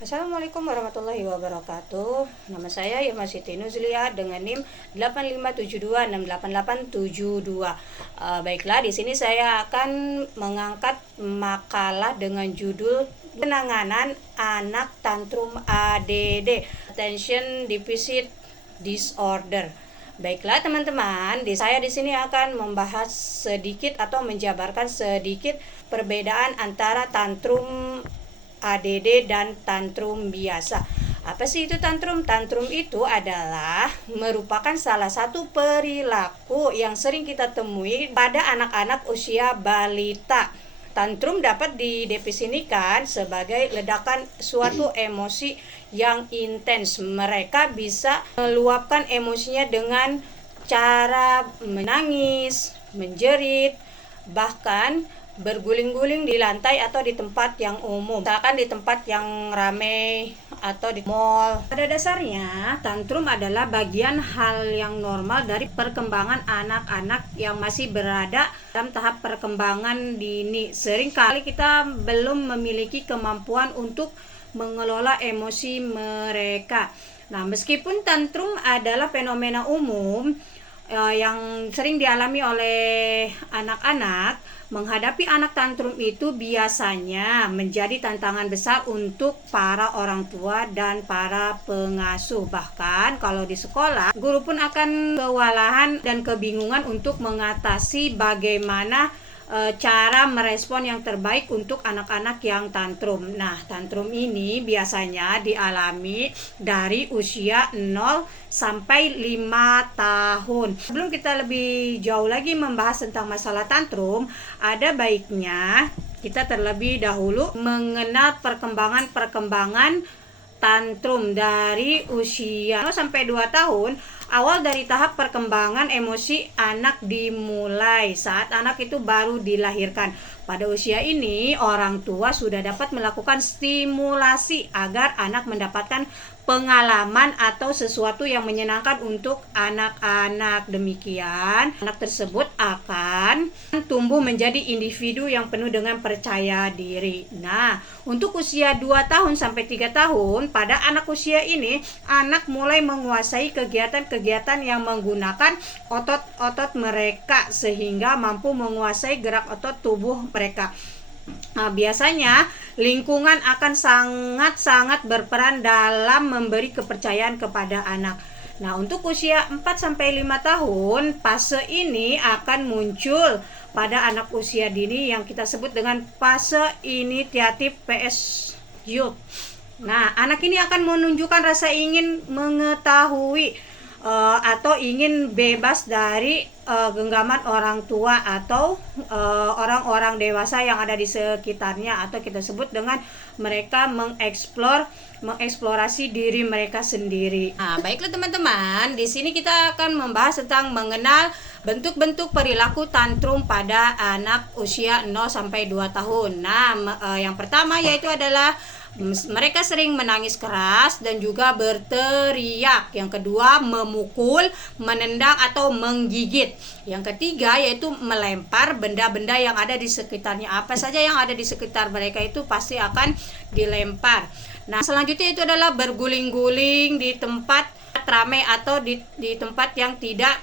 Assalamualaikum warahmatullahi wabarakatuh. Nama saya Irma Siti Nuzlia dengan NIM 8572688872. Baiklah, di sini saya akan mengangkat makalah dengan judul penanganan anak tantrum ADD, Attention Deficit Disorder. Baiklah teman-teman, saya di sini akan membahas sedikit atau menjabarkan sedikit perbedaan antara tantrum ADD dan tantrum biasa. Apa sih itu tantrum? Tantrum itu adalah merupakan salah satu perilaku yang sering kita temui pada anak-anak usia balita. Tantrum dapat didefinisikan sebagai ledakan suatu emosi yang intens. Mereka bisa meluapkan emosinya dengan cara menangis, menjerit, bahkan berguling-guling di lantai atau di tempat yang umum, misalkan di tempat yang ramai atau di mall. Pada dasarnya, tantrum adalah bagian hal yang normal dari perkembangan anak-anak yang masih berada dalam tahap perkembangan dini. Seringkali kita belum memiliki kemampuan untuk mengelola emosi mereka. Nah, meskipun tantrum adalah fenomena umum yang sering dialami oleh anak-anak, menghadapi anak tantrum itu biasanya menjadi tantangan besar untuk para orang tua dan para pengasuh. Bahkan kalau di sekolah, guru pun akan kewalahan dan kebingungan untuk mengatasi bagaimana cara merespon yang terbaik untuk anak-anak yang tantrum. Nah, tantrum ini biasanya dialami dari usia 0 sampai 5 tahun. Sebelum kita lebih jauh lagi membahas tentang masalah tantrum, ada baiknya kita terlebih dahulu mengenal perkembangan tantrum dari usia 0 sampai 2 tahun. Awal dari tahap perkembangan emosi anak dimulai saat anak itu baru dilahirkan. Pada usia ini, orang tua sudah dapat melakukan stimulasi agar anak mendapatkan pengalaman atau sesuatu yang menyenangkan untuk anak-anak. Demikian, anak tersebut akan tumbuh menjadi individu yang penuh dengan percaya diri. Nah, untuk usia 2 tahun sampai 3 tahun, pada anak usia ini, anak mulai menguasai kegiatan-kegiatan yang menggunakan otot-otot mereka sehingga mampu menguasai gerak otot tubuh mereka. Nah, biasanya lingkungan akan sangat-sangat berperan dalam memberi kepercayaan kepada anak. Nah, untuk usia 4 sampai 5 tahun, fase ini akan muncul pada anak usia dini yang kita sebut dengan fase inisiatif PS Youth. Nah, anak ini akan menunjukkan rasa ingin mengetahui atau ingin bebas dari genggaman orang tua atau orang-orang dewasa yang ada di sekitarnya, atau kita sebut dengan mereka mengeksplorasi diri mereka sendiri. Nah, baiklah teman-teman, di sini kita akan membahas tentang mengenal bentuk-bentuk perilaku tantrum pada anak usia 0 sampai 2 tahun. Nah, yang pertama yaitu adalah mereka sering menangis keras dan juga berteriak. Yang kedua, memukul, menendang atau menggigit. Yang ketiga yaitu melempar benda-benda yang ada di sekitarnya. Apa saja yang ada di sekitar mereka itu pasti akan dilempar. Nah, selanjutnya itu adalah berguling-guling di tempat ramai atau di tempat yang tidak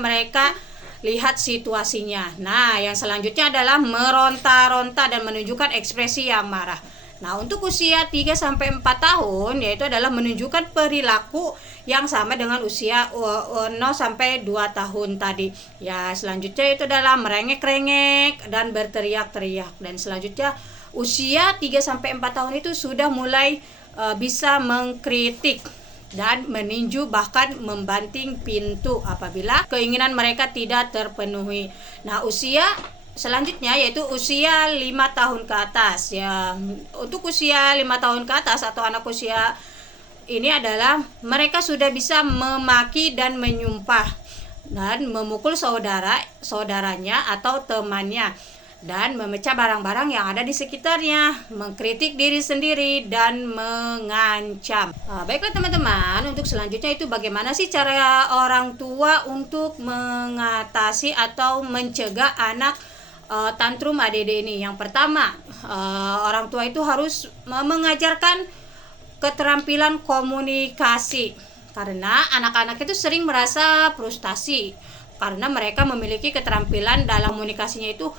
mereka lihat situasinya. Nah, yang selanjutnya adalah meronta-ronta dan menunjukkan ekspresi yang marah. Nah, untuk usia 3 sampai 4 tahun yaitu adalah menunjukkan perilaku yang sama dengan usia 0 sampai 2 tahun tadi. Ya, selanjutnya itu adalah merengek-rengek dan berteriak-teriak. Dan selanjutnya usia 3 sampai 4 tahun itu sudah mulai bisa mengkritik dan meninju, bahkan membanting pintu apabila keinginan mereka tidak terpenuhi. Nah, usia selanjutnya yaitu usia 5 tahun ke atas. Ya, untuk usia 5 tahun ke atas atau anak usia ini adalah mereka sudah bisa memaki dan menyumpah dan memukul saudaranya atau temannya, dan memecah barang-barang yang ada di sekitarnya, mengkritik diri sendiri, dan mengancam. Baiklah teman-teman, untuk selanjutnya itu bagaimana sih cara orang tua untuk mengatasi atau mencegah anak tantrum ADD ini. Yang pertama, orang tua itu harus mengajarkan keterampilan komunikasi, karena anak-anak itu sering merasa frustasi karena mereka memiliki keterampilan dalam komunikasinya itu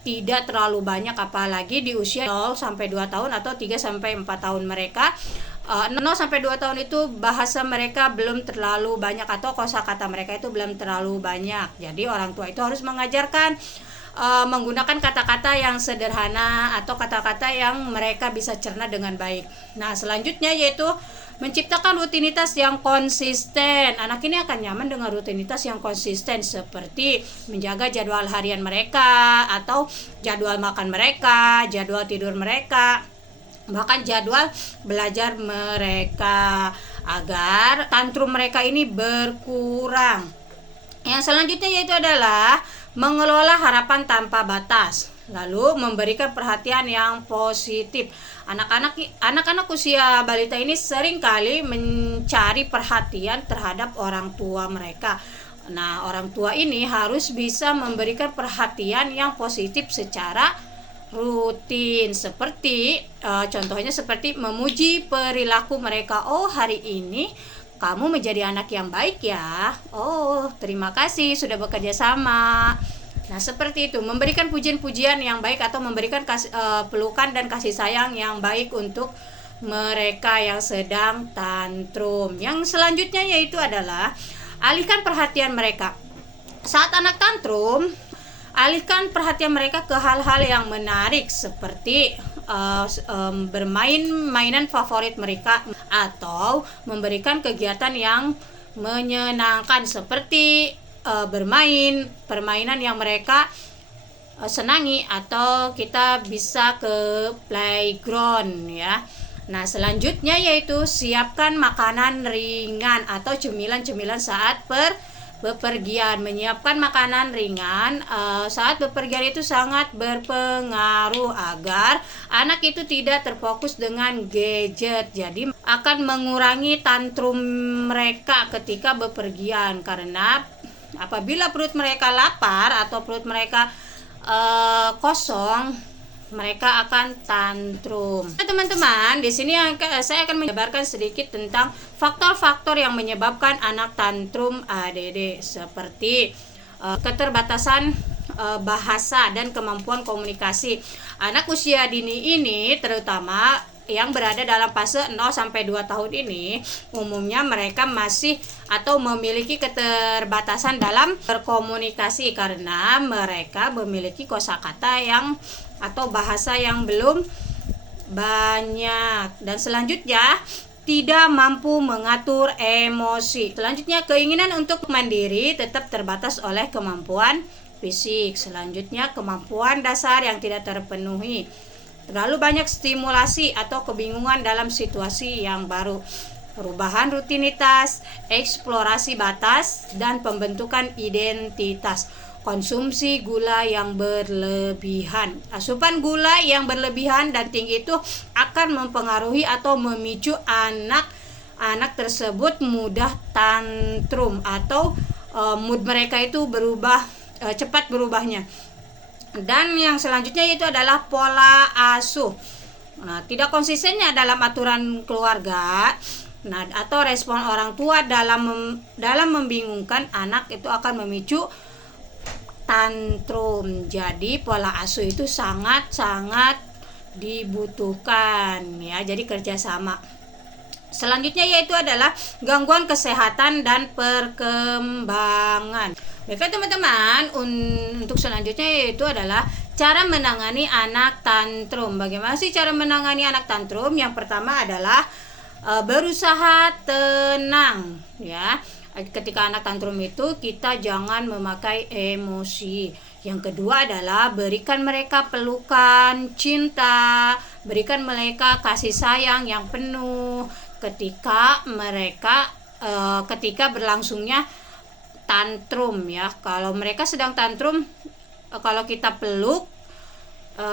tidak terlalu banyak, apalagi di usia 0 sampai 2 tahun atau 3 sampai 4 tahun mereka. 0 sampai 2 tahun itu bahasa mereka belum terlalu banyak atau kosakata mereka itu belum terlalu banyak. Jadi orang tua itu harus mengajarkan menggunakan kata-kata yang sederhana atau kata-kata yang mereka bisa cerna dengan baik. Nah, selanjutnya yaitu menciptakan rutinitas yang konsisten. Anak ini akan nyaman dengan rutinitas yang konsisten, seperti menjaga jadwal harian mereka atau jadwal makan mereka, jadwal tidur mereka, bahkan jadwal belajar mereka, agar tantrum mereka ini berkurang. Yang selanjutnya yaitu adalah mengelola harapan tanpa batas, lalu memberikan perhatian yang positif. Anak-anak usia balita ini seringkali mencari perhatian terhadap orang tua mereka. Nah, orang tua ini harus bisa memberikan perhatian yang positif secara rutin, seperti contohnya seperti memuji perilaku mereka. Oh, hari ini kamu menjadi anak yang baik ya. Oh, terima kasih sudah bekerja sama. Nah, seperti itu, memberikan pujian-pujian yang baik atau memberikan pelukan dan kasih sayang yang baik untuk mereka yang sedang tantrum. Yang selanjutnya yaitu adalah alihkan perhatian mereka. Saat anak tantrum, alihkan perhatian mereka ke hal-hal yang menarik, seperti bermain mainan favorit mereka atau memberikan kegiatan yang menyenangkan, seperti bermain permainan yang mereka senangi, atau kita bisa ke playground ya. Nah, selanjutnya yaitu siapkan makanan ringan atau cemilan-cemilan saat bepergian. Menyiapkan makanan ringan saat bepergian itu sangat berpengaruh agar anak itu tidak terfokus dengan gadget. Jadi akan mengurangi tantrum mereka ketika bepergian, karena apabila perut mereka lapar atau perut mereka kosong, mereka akan tantrum. Nah, teman-teman, di sini saya akan menjabarkan sedikit tentang faktor-faktor yang menyebabkan anak tantrum ADD, seperti keterbatasan bahasa dan kemampuan komunikasi. Anak usia dini ini, terutama yang berada dalam fase 0 sampai 2 tahun ini, umumnya mereka masih atau memiliki keterbatasan dalam berkomunikasi karena mereka memiliki kosakata yang atau bahasa yang belum banyak. Dan selanjutnya, tidak mampu mengatur emosi. Selanjutnya, keinginan untuk mandiri tetap terbatas oleh kemampuan fisik. Selanjutnya, kemampuan dasar yang tidak terpenuhi. Terlalu banyak stimulasi atau kebingungan dalam situasi yang baru. Perubahan rutinitas, eksplorasi batas, dan pembentukan identitas. Konsumsi gula yang berlebihan. Asupan gula yang berlebihan dan tinggi itu akan mempengaruhi atau memicu anak tersebut mudah tantrum atau mood mereka itu berubah cepat berubahnya. Dan yang selanjutnya itu adalah pola asuh. Nah, tidak konsistennya dalam aturan keluarga, nah, atau respon orang tua dalam membingungkan anak itu akan memicu tantrum. Jadi pola asuh itu sangat-sangat dibutuhkan ya. Jadi kerjasama. Selanjutnya yaitu adalah gangguan kesehatan dan perkembangan. Baiklah teman-teman, untuk selanjutnya yaitu adalah cara menangani anak tantrum. Bagaimana sih cara menangani anak tantrum? Yang pertama adalah berusaha tenang ya. Ketika anak tantrum itu kita jangan memakai emosi. Yang kedua adalah berikan mereka pelukan cinta, berikan mereka kasih sayang yang penuh ketika berlangsungnya tantrum ya. Kalau mereka sedang tantrum, kalau kita peluk,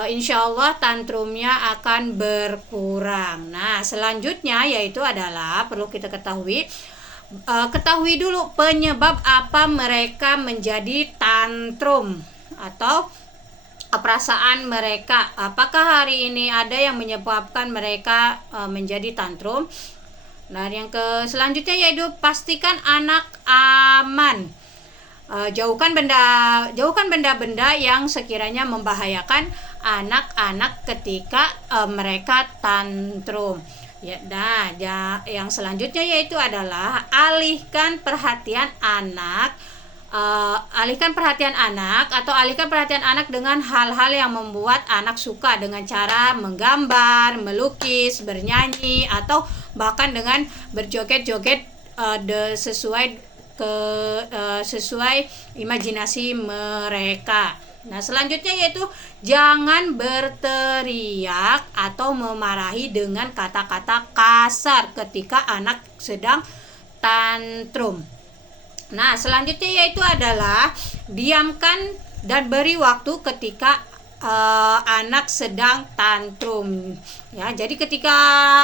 insya Allah tantrumnya akan berkurang. Nah, selanjutnya yaitu adalah perlu kita ketahui dulu penyebab apa mereka menjadi tantrum atau perasaan mereka. Apakah hari ini ada yang menyebabkan mereka menjadi tantrum? Nah, yang selanjutnya yaitu pastikan anak aman. Jauhkan benda-benda yang sekiranya membahayakan anak-anak ketika mereka tantrum. Ya, nah, yang selanjutnya yaitu adalah alihkan perhatian anak dengan hal-hal yang membuat anak suka, dengan cara menggambar, melukis, bernyanyi, atau bahkan dengan berjoget-joget sesuai imajinasi mereka. Nah, selanjutnya yaitu jangan berteriak atau memarahi dengan kata-kata kasar ketika anak sedang tantrum. Nah, selanjutnya yaitu adalah diamkan dan beri waktu ketika anak sedang tantrum. Ya, jadi ketika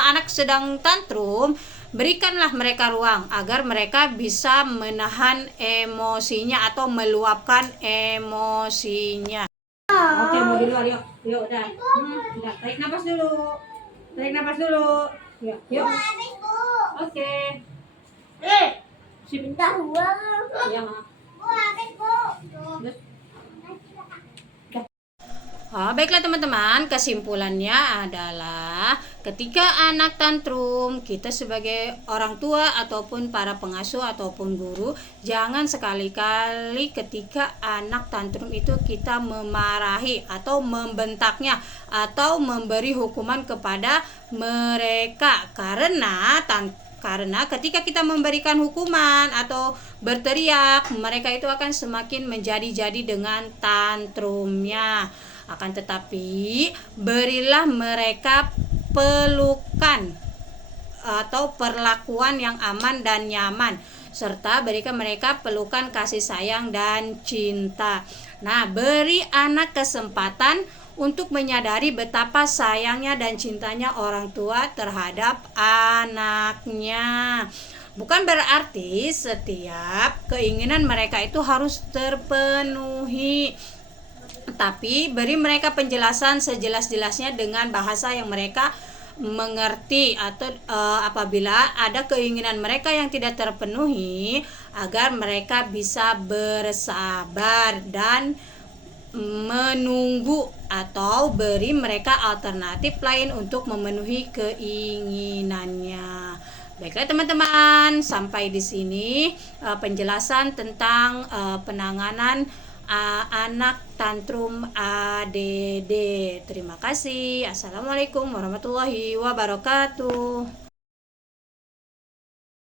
anak sedang tantrum, berikanlah mereka ruang agar mereka bisa menahan emosinya atau meluapkan emosinya. Oke, mau di luar, yuk. Yuk, udah. Udah, tarik nafas dulu. Yuk. Oke. Sebentar, Ya. Baiklah teman-teman, kesimpulannya adalah ketika anak tantrum, kita sebagai orang tua ataupun para pengasuh ataupun guru, jangan sekali-kali ketika anak tantrum itu kita memarahi atau membentaknya atau memberi hukuman kepada mereka, karena ketika kita memberikan hukuman atau berteriak, mereka itu akan semakin menjadi-jadi dengan tantrumnya. Akan tetapi, berilah mereka pelukan atau perlakuan yang aman dan nyaman, serta berikan mereka pelukan kasih sayang dan cinta. Nah, beri anak kesempatan untuk menyadari betapa sayangnya dan cintanya orang tua terhadap anaknya. Bukan berarti setiap keinginan mereka itu harus terpenuhi, tapi beri mereka penjelasan sejelas-jelasnya dengan bahasa yang mereka mengerti, atau apabila ada keinginan mereka yang tidak terpenuhi, agar mereka bisa bersabar dan menunggu, atau beri mereka alternatif lain untuk memenuhi keinginannya. Baiklah teman-teman, sampai di sini penjelasan tentang penanganan anak tantrum ADD. Terima kasih. Assalamualaikum warahmatullahi wabarakatuh.